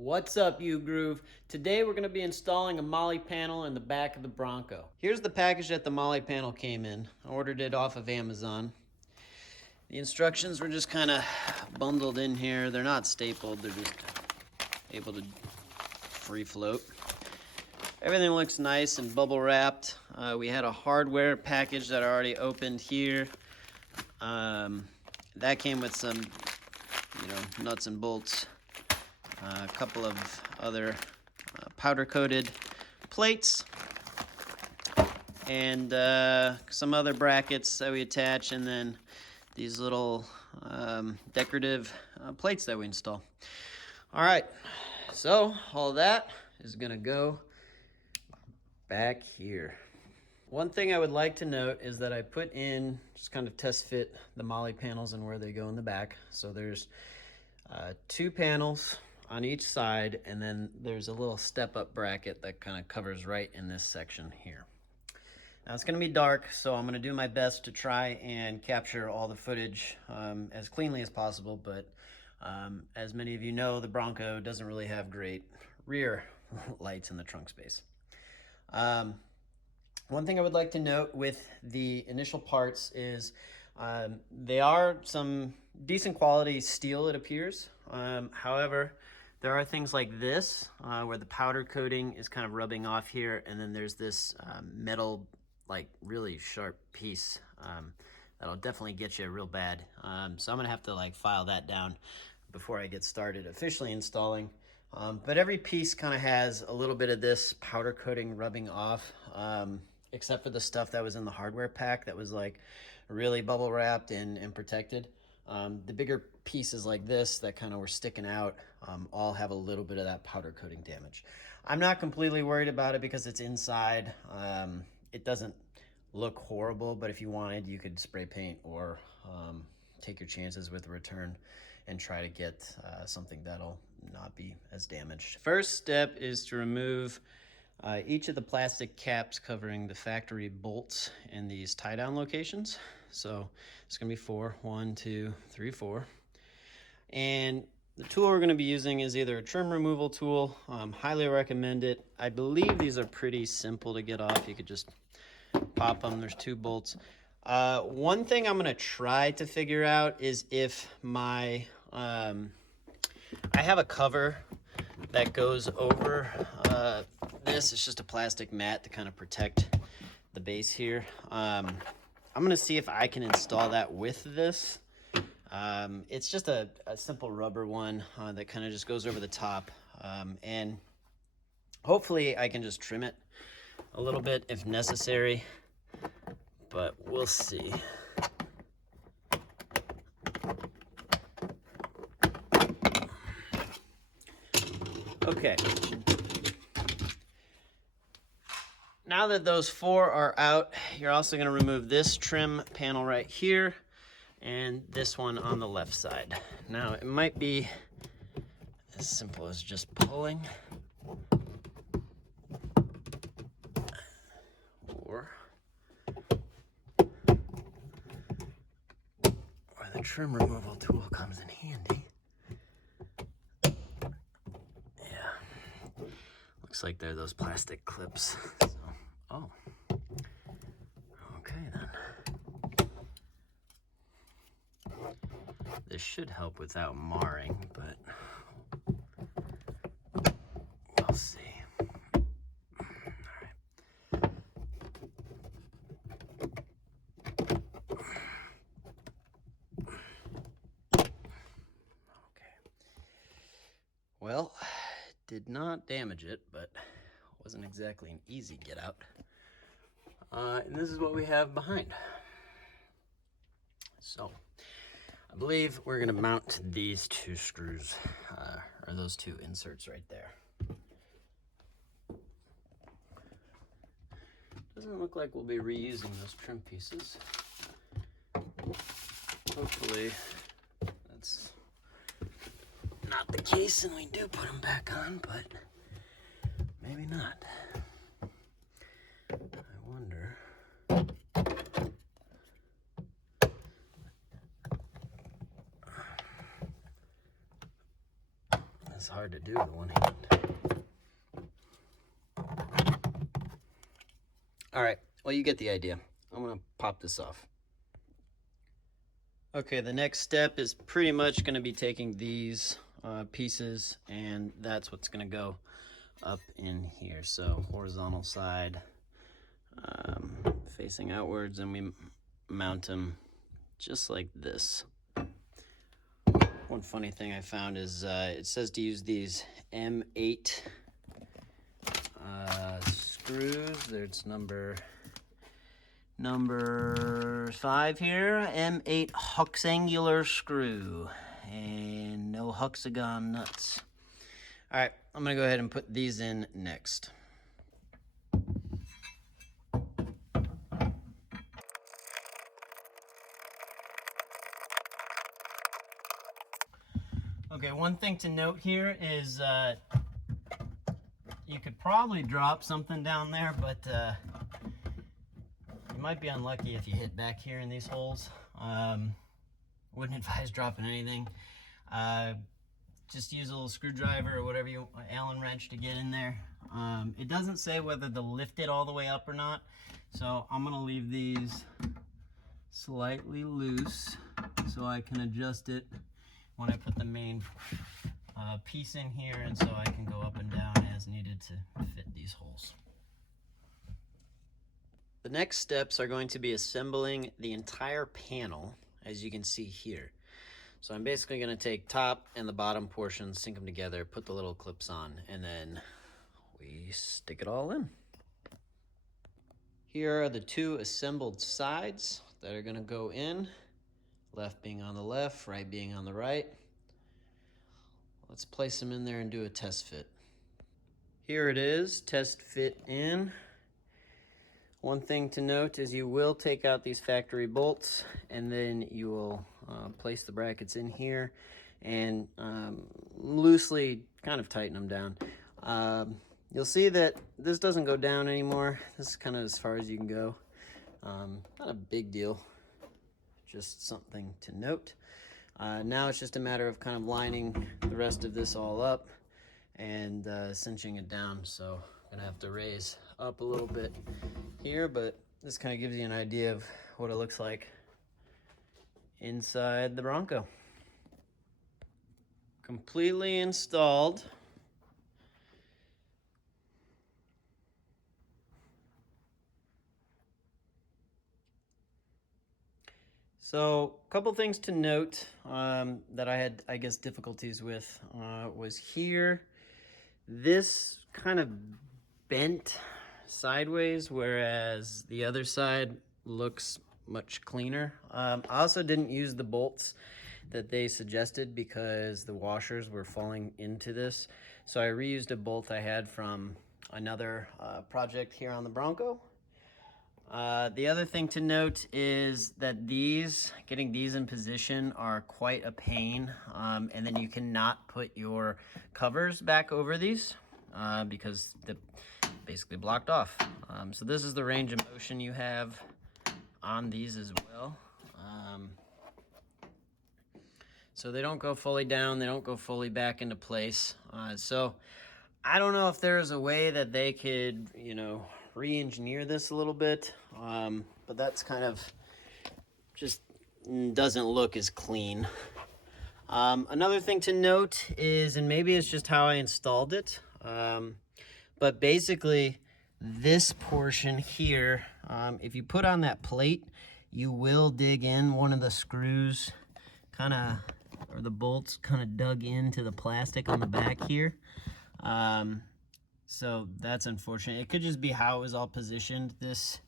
What's up, you groove? Today we're going to be installing a Molle panel in the back of the Bronco. Here's the package that the Molle panel came in. I ordered it off of Amazon. The instructions were just kind of bundled in here. They're not stapled, they're just able to free float. Everything looks nice and bubble wrapped. We had a hardware package that I already opened here. That came with some, nuts and bolts. A couple of other powder-coated plates and some other brackets that we attach, and then these little decorative plates that we install. All right, so all that is gonna go back here. One thing I would like to note is that I put in, just kind of test fit the Molle panels and where they go in the back. So there's 2 panels on each side, and then there's a little step-up bracket that kind of covers right in this section here. Now it's going to be dark, so I'm going to do my best to try and capture all the footage as cleanly as possible, but as many of you know, the Bronco doesn't really have great rear lights in the trunk space. One thing I would like to note with the initial parts is they are some decent quality steel, it appears. However, there are things like this where the powder coating is kind of rubbing off here, and then there's this metal, like really sharp piece that'll definitely get you real bad. So I'm gonna have to file that down before I get started officially installing. But every piece kind of has a little bit of this powder coating rubbing off, except for the stuff that was in the hardware pack that was really bubble wrapped and protected. The bigger pieces like this that kind of were sticking out all have a little bit of that powder coating damage. I'm not completely worried about it because it's inside. It doesn't look horrible, but if you wanted, you could spray paint or take your chances with the return and try to get something that'll not be as damaged. First step is to remove each of the plastic caps covering the factory bolts in these tie-down locations. So it's gonna be 4, 1, 2, 3, 4. And the tool we're gonna be using is either a trim removal tool. Highly recommend it. I believe these are pretty simple to get off. You could just pop them. There's 2 bolts. One thing I'm gonna try to figure out is if my, I have a cover that goes over this. It's just a plastic mat to kind of protect the base here. I'm gonna see if I can install that with this. It's just a simple rubber one that kind of just goes over the top, and hopefully I can just trim it a little bit if necessary, but we'll see. Okay. Now that those 4 are out, you're also going to remove this trim panel right here and this one on the left side. Now, it might be as simple as just pulling, or the trim removal tool comes in handy. Yeah, looks like they're those plastic clips. So, oh, okay then. This should help without marring, but we'll see. All right. Okay. Well, did not damage it, but wasn't exactly an easy get out. And this is what we have behind. So, I believe we're gonna mount these 2 screws, or those 2 inserts right there. Doesn't look like we'll be reusing those trim pieces. Hopefully that's not the case and we do put them back on, but maybe not. I wonder. It's hard to do with one hand. All right, well, you get the idea. I'm gonna pop this off. Okay, the next step is pretty much gonna be taking these pieces, and that's what's gonna go up in here. So horizontal side, facing outwards, and we mount them just like this. One funny thing I found is it says to use these M8 screws. There's number 5 here, M8 hexangular screw, and no hexagon nuts. All right, I'm gonna go ahead and put these in next. Okay, one thing to note here is you could probably drop something down there, but you might be unlucky if you hit back here in these holes. Wouldn't advise dropping anything. Just use a little screwdriver or whatever you Allen wrench to get in there. It doesn't say whether to lift it all the way up or not, so I'm gonna leave these slightly loose so I can adjust it when I put the main piece in here, and so I can go up and down as needed to fit these holes. The next steps are going to be assembling the entire panel, as you can see here. So I'm basically going to take top and the bottom portions, sink them together, put the little clips on, and then we stick it all in. Here are the 2 assembled sides that are going to go in, left being on the left, right being on the right. Let's place them in there and do a test fit. Here it is, test fit in. One thing to note is you will take out these factory bolts, and then you will place the brackets in here and loosely kind of tighten them down. You'll see that this doesn't go down anymore. This is kind of as far as you can go. Not a big deal, just something to note. Now it's just a matter of kind of lining the rest of this all up and cinching it down. So I'm gonna have to raise up a little bit here, but this kind of gives you an idea of what it looks like inside the Bronco. Completely installed. So a couple things to note that I had, I guess, difficulties with was here. This kind of bent sideways, whereas the other side looks much cleaner. I also didn't use the bolts that they suggested because the washers were falling into this. So I reused a bolt I had from another project here on the Bronco. The other thing to note is that getting these in position are quite a pain, and then you cannot put your covers back over these because they're basically blocked off. So this is the range of motion you have on these as well. So they don't go fully down, they don't go fully back into place. So I don't know if there's a way that they could, re-engineer this a little bit, but that's kind of just doesn't look as clean. Another thing to note is, and maybe it's just how I installed it, but basically this portion here, if you put on that plate, you will dig in one of the screws or the bolts kind of dug into the plastic on the back here. So that's unfortunate. It could just be how it was all positioned. This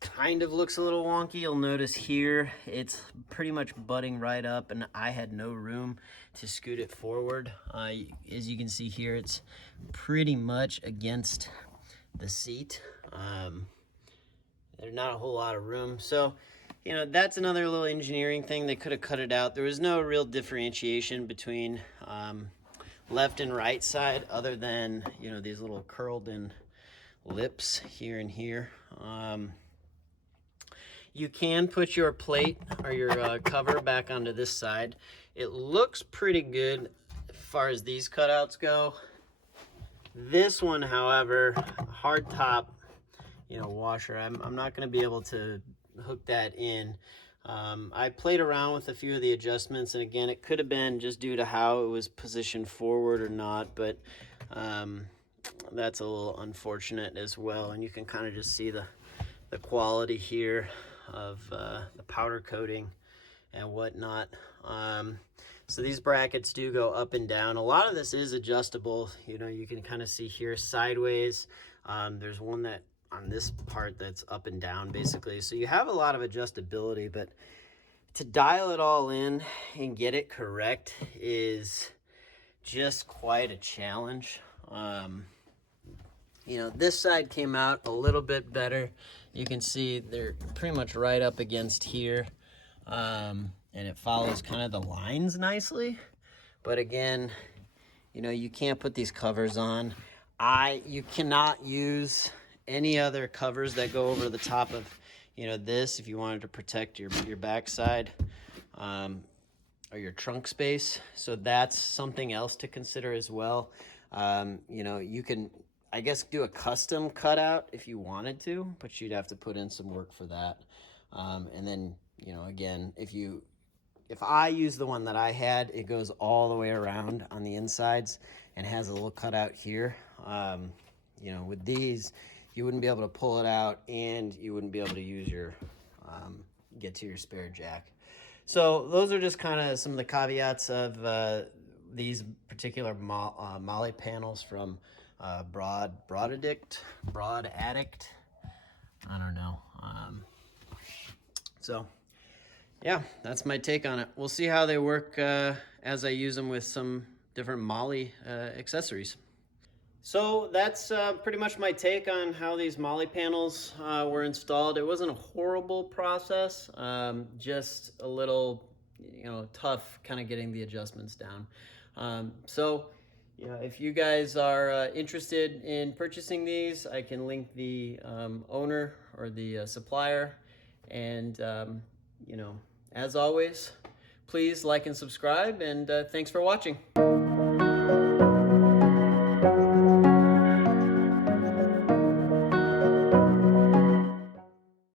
kind of looks a little wonky. You'll notice here it's pretty much butting right up, and I had no room to scoot it forward. As you can see here, it's pretty much against the seat. There's not a whole lot of room. So, that's another little engineering thing. They could have cut it out. There was no real differentiation between left and right side other than, these little curled in lips here and here. You can put your plate or your cover back onto this side. It looks pretty good far as these cutouts go. This one, however, hard top, you know, washer, I'm not going to be able to hook that in. I played around with a few of the adjustments, and again, it could have been just due to how it was positioned forward or not, but that's a little unfortunate as well. And you can kind of just see the quality here of the powder coating and whatnot. So these brackets do go up and down. A lot of this is adjustable. You know, you can kind of see here sideways. There's one that on this part that's up and down basically. So you have a lot of adjustability, but to dial it all in and get it correct is just quite a challenge. You know, this side came out a little bit better. You can see they're pretty much right up against here. And it follows kind of the lines nicely. But again, you know, you can't put these covers on. You cannot use any other covers that go over the top of, you know, this if you wanted to protect your backside or your trunk space. So that's something else to consider as well. You know, you can, I guess, do a custom cutout if you wanted to, but you'd have to put in some work for that. And then, you know, again, if I use the one that I had, it goes all the way around on the insides and has a little cutout here. You know, with these, you wouldn't be able to pull it out, and you wouldn't be able to use your, get to your spare jack. So those are just kind of some of the caveats of these particular Molle panels from Broaddict. I don't know. So yeah, that's my take on it. We'll see how they work as I use them with some different Molle accessories. So that's pretty much my take on how these Molle panels were installed. It wasn't a horrible process, just a little, you know, tough kind of getting the adjustments down. So, you know, if you guys are interested in purchasing these, I can link the owner or the supplier. And, you know, as always, please like and subscribe, and thanks for watching.